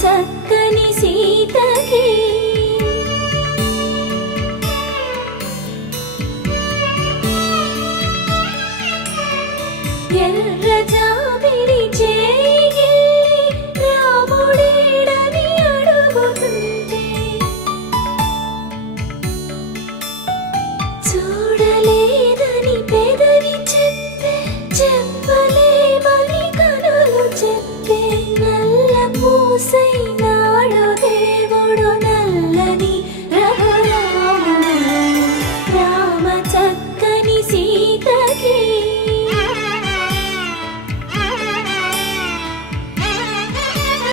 చక్కని సీతకి ఎర్ర జాబిలి చేయి రాముడేడని అడుగుతుంటే చూడలేదని పెదవి చెప్పలేమని కనులు చెప్పే నల్ల పూసైన